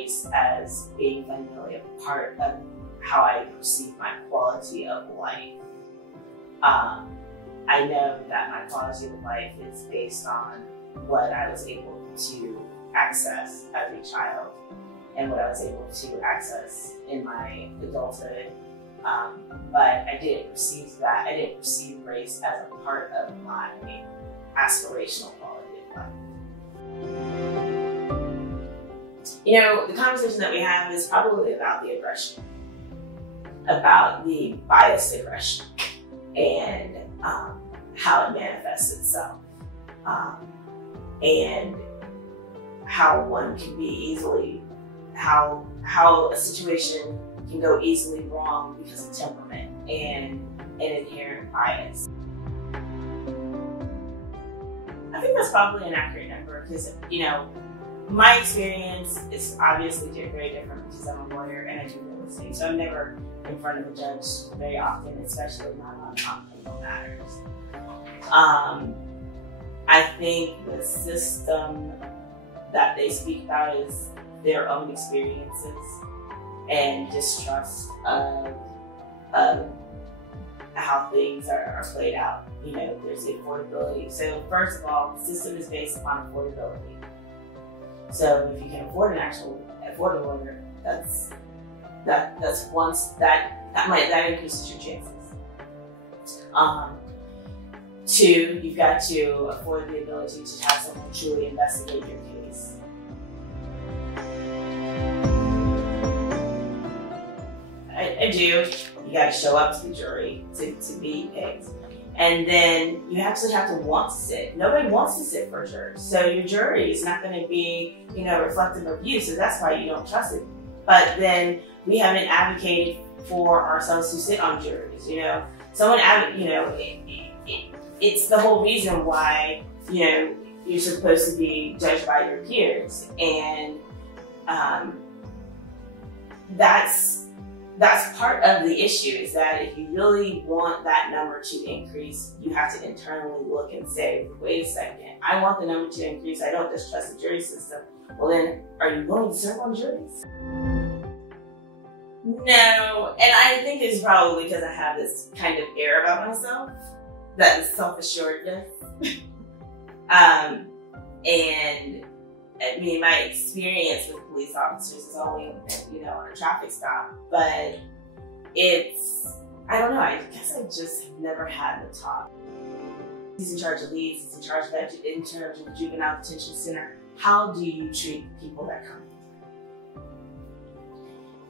race as being fundamentally a part of how I perceive my quality of life. I know that my quality of life is based on what I was able to access as a child and what I was able to access in my adulthood. But I didn't perceive race as a part of my aspirational quality of life. You know, the conversation that we have is probably about the aggression, about the biased aggression, and how it manifests itself, and how one can be easily, how a situation can go easily wrong because of temperament and an inherent bias. I think that's probably an accurate number because, you know, my experience is obviously very different because I'm a lawyer and I do real estate. So I'm never in front of a judge very often, especially not on criminal matters. I think the system that they speak about is their own experiences and distrust of how things are played out. You know, there's affordability. So first of all, the system is based upon affordability. So if you can afford a lawyer, that increases your chances. Two, you've got to afford the ability to have someone truly investigate your case. I do. You got to show up to the jury to be picked. And then you actually have to want to sit. Nobody wants to sit for a jury. So your jury is not going to be, you know, reflective of you. So that's why you don't trust it. But then we haven't advocated for ourselves to sit on juries. You know, it's the whole reason why, you know, you're supposed to be judged by your peers. And that's part of the issue, is that if you really want that number to increase, you have to internally look and say, wait a second, I want the number to increase. I don't just trust the jury system. Well then, are you willing to serve on juries? No, and I think it's probably because I have this kind of air about myself, that is self-assuredness. And I mean, my experience with police officers is only, you know, on a traffic stop, but I don't know, I guess I just have never had the talk. He's in charge of leads, he's in charge of the juvenile detention center. How do you treat people that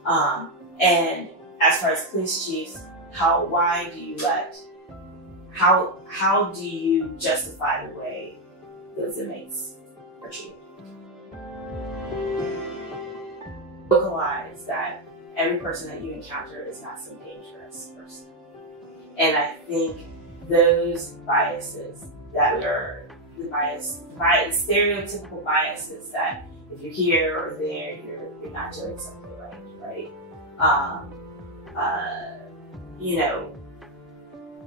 come? And as far as police chiefs, how do you justify the way those inmates are treated? Localize that every person that you encounter is not some dangerous person. And I think those biases that are stereotypical biases, that if you're here or there, you're not doing something right? You know,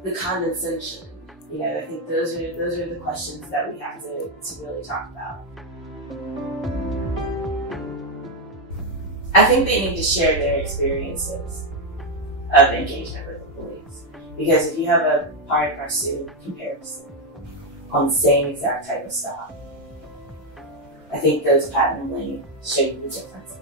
the condescension. You know, I think those are the questions that we have to really talk about. I think they need to share their experiences of engagement with the police. Because if you have a pari passu comparison on the same exact type of stop, I think those patently show you the differences.